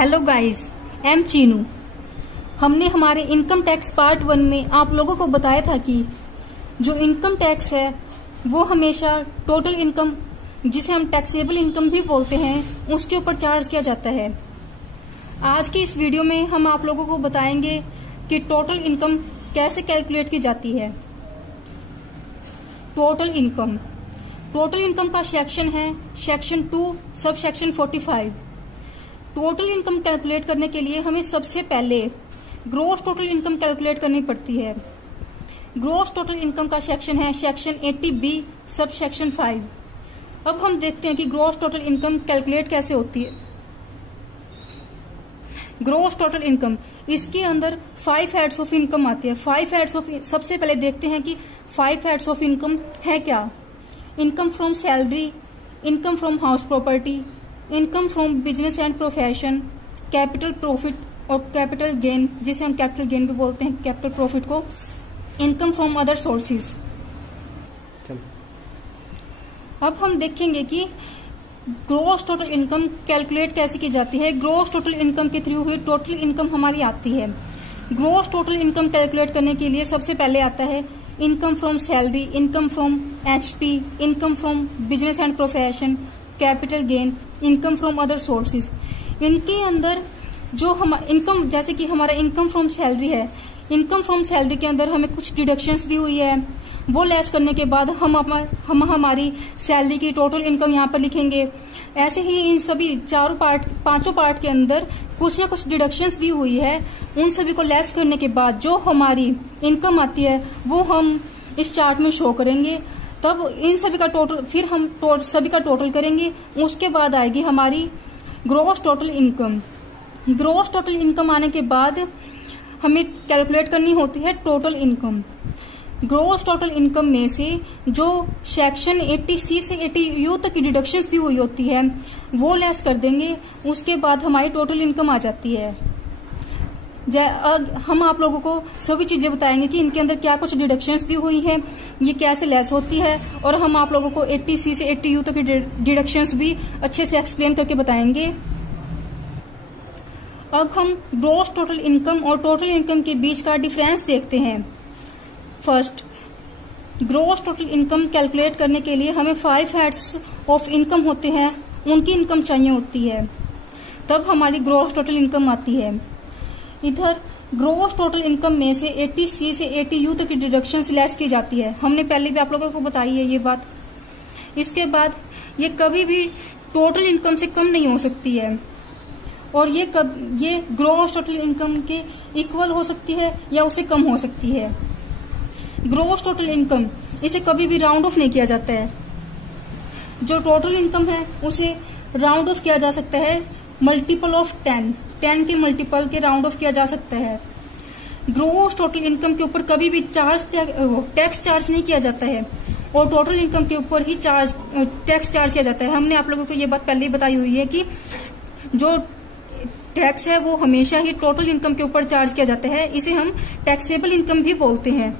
Hello guys, M Chinu. हमने हमारे income tax part 1 में आप लोगों को बताया था कि जो इनकम टैक्स है वो हमेशा टोटल इनकम, जिसे हम टैक्सेबल इनकम भी बोलते हैं, उसके ऊपर चार्ज किया जाता है। आज की इस वीडियो में हम आप लोगों को बताएंगे कि टोटल इनकम कैसे कैलकुलेट की जाती है। टोटल इनकम का सेक्शन है section 2 sub section 45। Total income calculate करने के लिए हमें सबसे पहले ग्रॉस टोटल इनकम कैलकुलेट करनी पड़ती है। ग्रॉस टोटल इनकम का सेक्शन है सेक्शन 80B सब सेक्शन 5। अब हम देखते हैं कि ग्रॉस टोटल इनकम कैलकुलेट कैसे होती है। ग्रॉस टोटल इनकम, इसके अंदर 5 हेड्स ऑफ इनकम आती है। 5 हेड्स ऑफ, सबसे पहले देखते हैं कि 5 हेड्स ऑफ इनकम है क्या। Income from salary, income from house property, income from business and profession, capital profit और कैपिटल गेन, जिसे हम कैपिटल गेन भी बोलते हैं कैपिटल प्रॉफिट को, इनकम फ्रॉम अदर सोर्सेज। अब हम देखेंगे कि ग्रॉस टोटल इनकम कैलकुलेट कैसे की जाती है। ग्रॉस टोटल इनकम के थ्रू ही टोटल इनकम हमारी आती है। ग्रॉस टोटल इनकम कैलकुलेट करने के लिए सबसे पहले आता है income from salary, income from HP, income from business and profession, capital gain, income from other sources. इनके अंदर जो हम इनकम, जैसे कि हमारा इनकम फ्रॉम सैलरी है, इनकम फ्रॉम सैलरी के अंदर हमें कुछ डिडक्शंस दी हुई है, वो लेस करने के बाद हम हमारी सैलरी की टोटल इनकम यहाँ पर लिखेंगे। ऐसे ही इन सभी पांचों पार्ट के अंदर कुछ न कुछ डिडक्शंस दी हुई है, उन सभी को लेस करने के बाद जो हमारी इनकम आती है वो हम इस चार्ट में शो करेंगे। तब इन सभी का टोटल, फिर हम सभी का टोटल करेंगे, उसके बाद आएगी हमारी gross total income. Gross total income आने के बाद हमें कैलकुलेट करनी होती है total income. Gross total income में से जो सेक्शन 80C से 80U तक की डिडक्शंस दी हुई होती है वो लेस कर देंगे, उसके बाद हमारी टोटल इनकम आ जाती है। हम आप लोगों को सभी चीजें बताएंगे कि इनके अंदर क्या कुछ डिडक्शंस दी हुई है, ये कैसे लेस होती है, और हम आप लोगों को 80C से 80U तक की डिडक्शंस भी अच्छे से एक्सप्लेन करके बताएंगे। अब हम ग्रॉस टोटल इनकम और टोटल इनकम के बीच का डिफरेंस देखते हैं। First, gross total income calculate करने के लिए हमें 5 हेड्स ऑफ इनकम होते हैं, उनकी इनकम चाहिए होती है, तब हमारी ग्रॉस टोटल इनकम आती है। इधर ग्रॉस टोटल इनकम में से 80C से 80U तक की डिडक्शंस लेस की जाती है। हमने पहले भी आप लोगों को बताई है ये बात। इसके बाद ये कभी भी टोटल इनकम से कम नहीं हो सकती है, और ये ग्रॉस टोटल इनकम के इक्वल हो सकती है या उससे कम हो सकती है। ग्रॉस टोटल इनकम, इसे कभी भी राउंड ऑफ नहीं किया जाता है। जो टोटल इनकम है उसे राउंड ऑफ किया जा सकता है मल्टीपल ऑफ 10 के मल्टीपल के राउंड ऑफ किया जा सकता है। ग्रॉस टोटल इनकम के ऊपर कभी भी टैक्स चार्ज नहीं किया जाता है, और टोटल इनकम के ऊपर ही टैक्स चार्ज किया जाता है। हमने आप लोगों को ये बात पहले ही बताई हुई है कि जो टैक्स है वो हमेशा ही टोटल इनकम के ऊपर चार्ज किया जाता है। इसे हम टैक्सेबल इनकम भी बोलते हैं।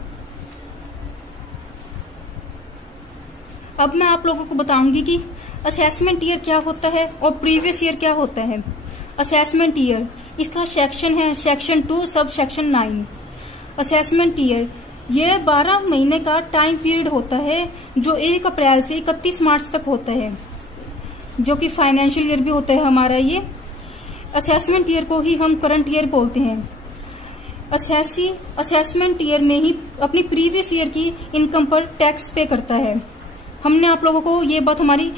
अब मैं आप लोगों को बताऊंगी कि असेसमेंट ईयर क्या होता है और प्रीवियस ईयर क्या होता है। असेसमेंट ईयर, इसका सेक्शन है section 2 sub section 9। Assessment year ये 12 महीने का टाइम पीरियड होता है, जो 1 अप्रैल से 31 मार्च तक होता है, जो कि फाइनेंशियल ईयर भी होता है हमारा। ये असेसमेंट ईयर को ही हम करंट ईयर बोलते हैं। असेसमेंट ईयर में ही अपनी प्रीवियस ईयर की इनकम पर टैक्स पे करता है। हमने आप लोगों को ये बात हमारी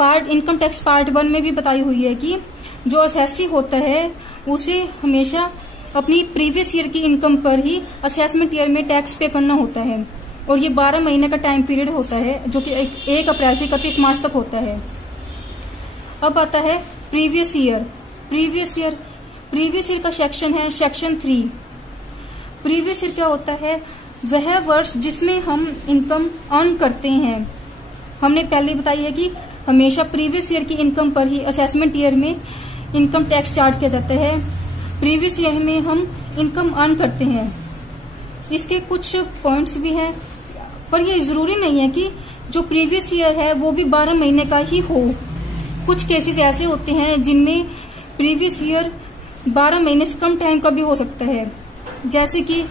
इनकम टैक्स पार्ट 1 में भी बताई हुई है कि जो असेसी होता है उसे हमेशा अपनी प्रीवियस ईयर की इनकम पर ही असेसमेंट ईयर में टैक्स पे करना होता है, और ये 12 महीने का टाइम पीरियड होता है, जो कि 1 अप्रैल से 31 मार्च तक होता है। अब आता है प्रीवियस ईयर। प्रीवियस ईयर का सेक्शन है सेक्शन 3। प्रीवियस ईयर क्या होता है? वह वर्ष जिसमें हम इनकम अर्न करते हैं। हमने पहले बताई है कि हमेशा प्रीवियस ईयर की इनकम पर ही असेसमेंट ईयर में इनकम टैक्स चार्ज किया जाता है। प्रीवियस ईयर में हम इनकम अर्न करते हैं। इसके कुछ पॉइंट्स भी हैं, पर ये जरूरी नहीं है कि जो प्रीवियस ईयर है वो भी 12 महीने का ही हो। कुछ केसेस ऐसे होते हैं जिनमें प्रीवियस ईयर 12 महीने से कम टाइम का भी हो सकता है, जैसे कि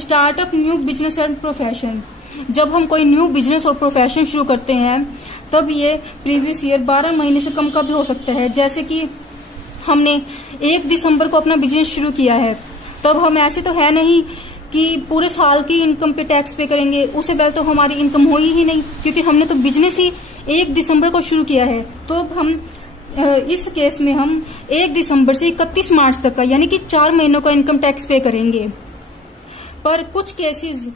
startup new business and profession. जब हम कोई न्यू बिजनेस और प्रोफेशन शुरू करते हैं तब ये प्रीवियस ईयर 12 महीने से कम का भी हो सकता है। जैसे कि हमने 1 दिसंबर को अपना बिजनेस शुरू किया है, तब हम ऐसे तो है नहीं कि पूरे साल की इनकम पे टैक्स पे करेंगे, उससे पहले तो हमारी इनकम हुई ही नहीं, क्योंकि हमने तो बिजनेस ही 1 दिसंबर को शुरू किया है। तो अब हम इस केस में हम 1 दिसंबर से 31 मार्च तक का यानी कि 4 महीनों का इनकम टैक्स पे करेंगे। पर कुछ केसेस,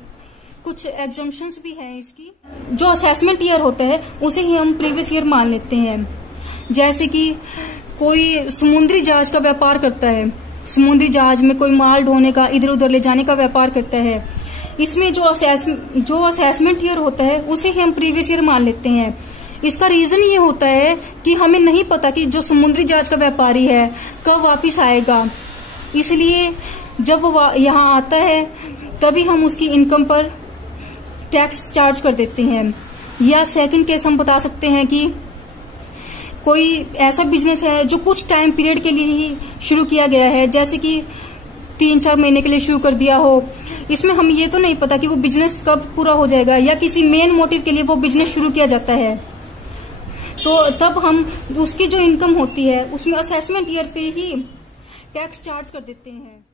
कुछ एग्जम्पशंस भी हैं इसकी। जो असेसमेंट ईयर होता है उसे ही हम प्रीवियस ईयर मान लेते हैं। जैसे कि कोई समुद्री जहाज का व्यापार करता है, समुद्री जहाज में कोई माल ढोने का, इधर उधर ले जाने का व्यापार करता है, इसमें जो असेसमेंट ईयर होता है उसे ही हम प्रीवियस ईयर मान लेते हैं। इसका रीजन ये होता है कि हमें नहीं पता कि जो समुद्री जहाज का व्यापारी है कब वापिस आएगा, इसलिए जब वो यहाँ आता है तभी हम उसकी इनकम पर टैक्स चार्ज कर देते हैं। या सेकंड केस हम बता सकते हैं कि कोई ऐसा बिजनेस है जो कुछ टाइम पीरियड के लिए ही शुरू किया गया है, जैसे कि 3-4 महीने के लिए शुरू कर दिया हो। इसमें हम ये तो नहीं पता कि वो बिजनेस कब पूरा हो जाएगा, या किसी मेन मोटिव के लिए वो बिजनेस शुरू किया जाता है, तो तब हम उसकी जो इनकम होती है उसमें असेसमेंट ईयर पे ही टैक्स चार्ज कर देते हैं।